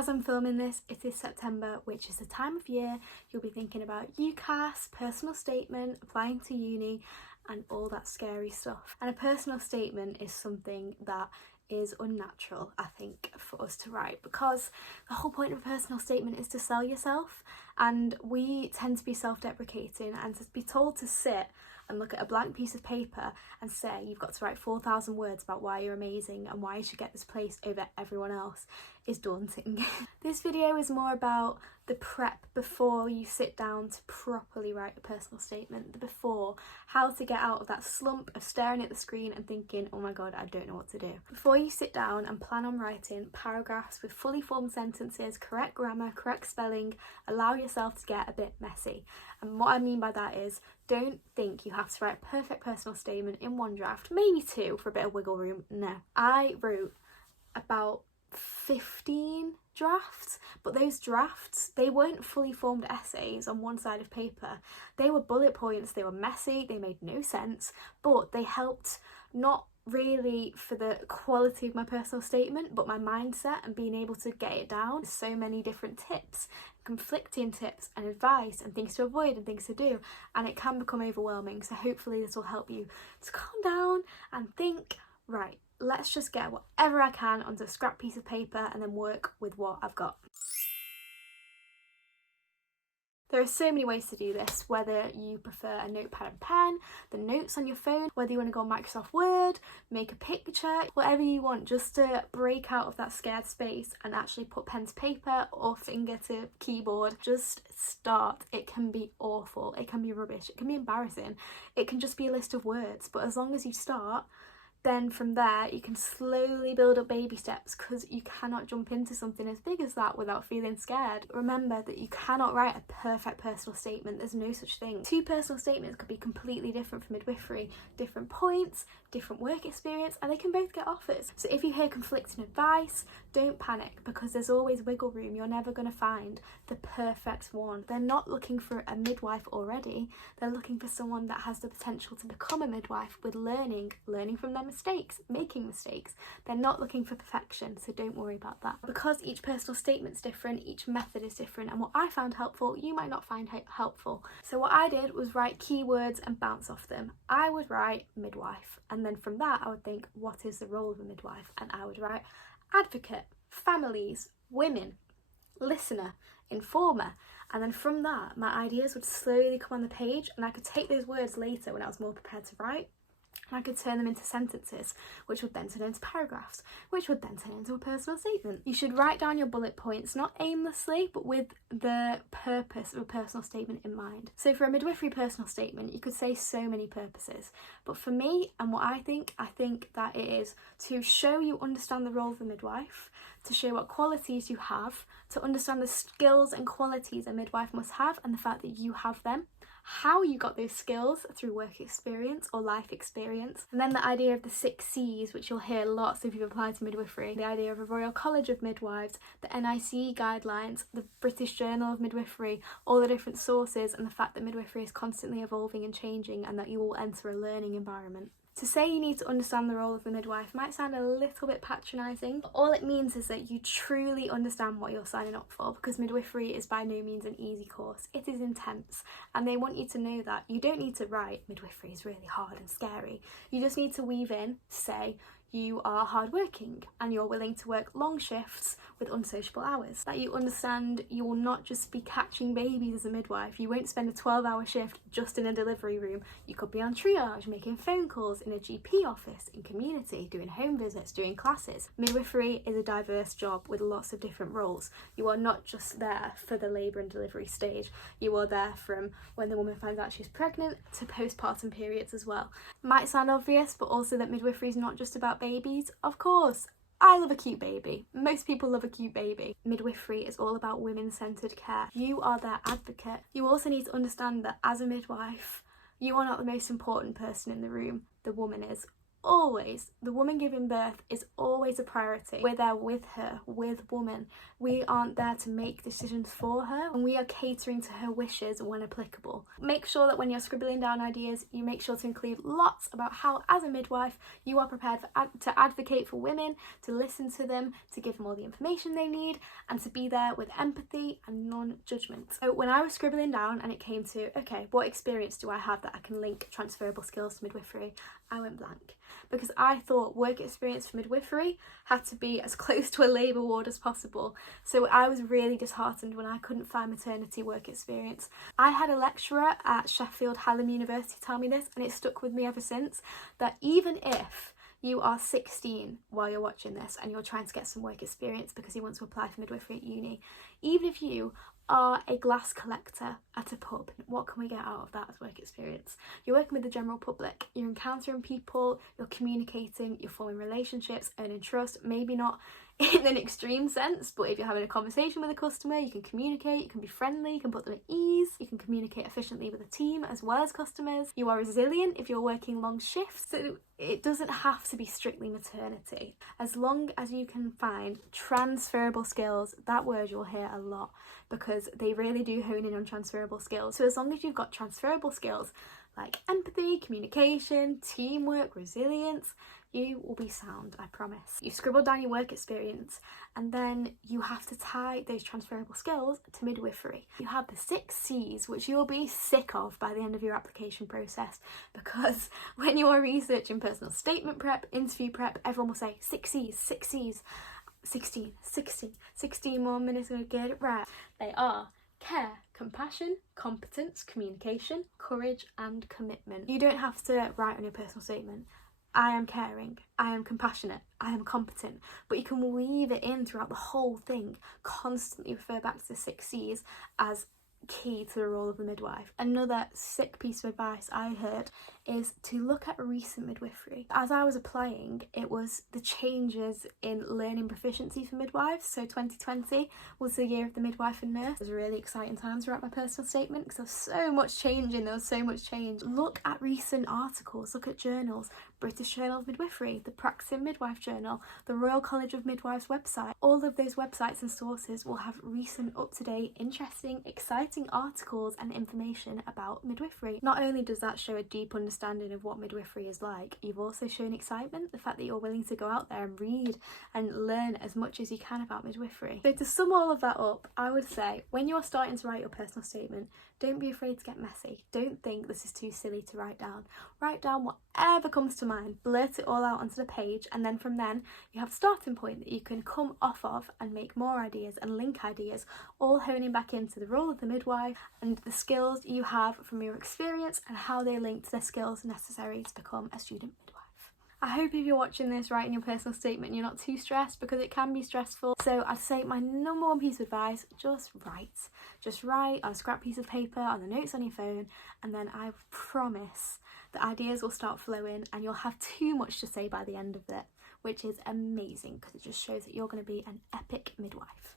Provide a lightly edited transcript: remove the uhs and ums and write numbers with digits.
As I'm filming this, it is September, which is the time of year you'll be thinking about UCAS, personal statement, applying to uni, and all that scary stuff. And a personal statement is something that is unnatural, I think, for us to write, because the whole point of a personal statement is to sell yourself, and we tend to be self-deprecating and to be told to sit and look at a blank piece of paper and say you've got to write 4,000 words about why you're amazing and why you should get this place over everyone else is daunting. This video is more about the prep before you sit down to properly write a personal statement, the before, how to get out of that slump of staring at the screen and thinking, oh my god, I don't know what to do. Before you sit down and plan on writing paragraphs with fully formed sentences, correct grammar, correct spelling, allow yourself to get a bit messy. And what I mean by that is, don't think you have to write a perfect personal statement in one draft, maybe two for a bit of wiggle room. No. I wrote about 15 drafts, but those drafts, they weren't fully formed essays on one side of paper. They were bullet points, they were messy, they made no sense, but they helped not really for the quality of my personal statement, but my mindset and being able to get it down. So many different tips, conflicting tips and advice and things to avoid and things to do, and it can become overwhelming. So hopefully this will help you to calm down and think, right, let's just get whatever I can onto a scrap piece of paper and then work with what I've got. There are so many ways to do this, whether you prefer a notepad and pen, the notes on your phone, whether you want to go on Microsoft Word, make a picture, whatever you want, just to break out of that scared space and actually put pen to paper or finger to keyboard. Just start. It can be awful, it can be rubbish, it can be embarrassing, it can just be a list of words, but as long as you start, then from there you can slowly build up baby steps, because you cannot jump into something as big as that without feeling scared. Remember that you cannot write a perfect personal statement. There's no such thing. Two personal statements could be completely different for midwifery, different points, different work experience, and they can both get offers. So if you hear conflicting advice, don't panic, because there's always wiggle room. You're never going to find the perfect one. They're not looking for a midwife already, they're looking for someone that has the potential to become a midwife with learning from their mistakes, making mistakes. They're not looking for perfection, so don't worry about that. Because each personal statement's different, each method is different, and what I found helpful, you might not find helpful. So what I did was write keywords and bounce off them. I would write midwife, and then from that I would think, what is the role of a midwife? And I would write advocate, families, women, listener, informer, and then from that my ideas would slowly come on the page, and I could take those words later when I was more prepared to write, and I could turn them into sentences, which would then turn into paragraphs, which would then turn into a personal statement. You should write down your bullet points, not aimlessly, but with the purpose of a personal statement in mind. So for a midwifery personal statement, you could say so many purposes, but for me and what I think that it is to show you understand the role of the midwife, to show what qualities you have, to understand the skills and qualities a midwife must have and the fact that you have them, how you got those skills through work experience or life experience, and then the idea of the 6 C's, which you'll hear lots if you've applied to midwifery, the idea of a Royal College of Midwives, the NICE guidelines, the British Journal of Midwifery, all the different sources, and the fact that midwifery is constantly evolving and changing and that you will enter a learning environment. To say you need to understand the role of the midwife might sound a little bit patronising, but all it means is that you truly understand what you're signing up for, because midwifery is by no means an easy course. It is intense, and they want you to know that. You don't need to write, midwifery is really hard and scary. You just need to weave in, say, you are hardworking and you're willing to work long shifts with unsociable hours. That you understand you will not just be catching babies as a midwife. You won't spend a 12-hour shift just in a delivery room. You could be on triage, making phone calls in a GP office, in community, doing home visits, doing classes. Midwifery is a diverse job with lots of different roles. You are not just there for the labour and delivery stage. You are there from when the woman finds out she's pregnant to postpartum periods as well. Might sound obvious, but also that midwifery is not just about babies. Of course, I love a cute baby. Most people love a cute baby. Midwifery is all about women-centred care. You are their advocate. You also need to understand that as a midwife, you are not the most important person in the room. The woman is always, the woman giving birth is always a priority. We're there with her, with woman. We aren't there to make decisions for her, and we are catering to her wishes when applicable. Make sure that when you're scribbling down ideas, you make sure to include lots about how, as a midwife, you are prepared to advocate for women, to listen to them, to give them all the information they need, and to be there with empathy and non-judgment. So when I was scribbling down and it came to, okay, what experience do I have that I can link transferable skills to midwifery, I went blank, because I thought work experience for midwifery had to be as close to a labour ward as possible. So I was really disheartened when I couldn't find maternity work experience. I had a lecturer at Sheffield Hallam University tell me this, and it stuck with me ever since, that even if you are 16 while you're watching this and you're trying to get some work experience because you want to apply for midwifery at uni, even if you are a glass collector at a pub, what can we get out of that as work experience? You're working with the general public, you're encountering people, you're communicating, you're forming relationships, earning trust, maybe not in an extreme sense, but if you're having a conversation with a customer, you can communicate, you can be friendly, you can put them at ease, you can communicate efficiently with a team as well as customers, you are resilient if you're working long shifts. So it doesn't have to be strictly maternity. As long as you can find transferable skills, that word you'll hear a lot, because they really do hone in on transferable skills. So as long as you've got transferable skills like empathy, communication, teamwork, resilience, you will be sound, I promise. You scribble down your work experience, and then you have to tie those transferable skills to midwifery. You have the 6 C's, which you'll be sick of by the end of your application process, because when you are researching personal statement prep, interview prep, everyone will say 6 C's, 6 C's, 16 more minutes to get it right. They are care, compassion, competence, communication, courage, and commitment. You don't have to write on your personal statement, I am caring, I am compassionate, I am competent, but you can weave it in throughout the whole thing. Constantly refer back to the 6 C's as key to the role of the midwife. Another sick piece of advice I heard is to look at recent midwifery. As I was applying, it was the changes in learning proficiency for midwives. So 2020 was the year of the midwife and nurse. It was a really exciting time to write my personal statement because there was so much changing, there was so much change. Look at recent articles, look at journals, British Journal of Midwifery, the Practicing Midwife Journal, the Royal College of Midwives website. All of those websites and sources will have recent, up-to-date, interesting, exciting articles and information about midwifery. Not only does that show a deep understanding of what midwifery is like, you've also shown excitement, the fact that you're willing to go out there and read and learn as much as you can about midwifery. So to sum all of that up, I would say when you're starting to write your personal statement, don't be afraid to get messy. Don't think this is too silly to write down. Write down whatever comes to mind, blurt it all out onto the page, and then from then you have a starting point that you can come off of and make more ideas and link ideas, all honing back into the role of the midwife and the skills you have from your experience and how they link to the skills necessary to become a student midwife. I hope if you're watching this writing your personal statement you're not too stressed, because it can be stressful. So I'd say my number one piece of advice, just write. Just write on a scrap piece of paper, on the notes on your phone, and then I promise the ideas will start flowing and you'll have too much to say by the end of it, which is amazing because it just shows that you're going to be an epic midwife.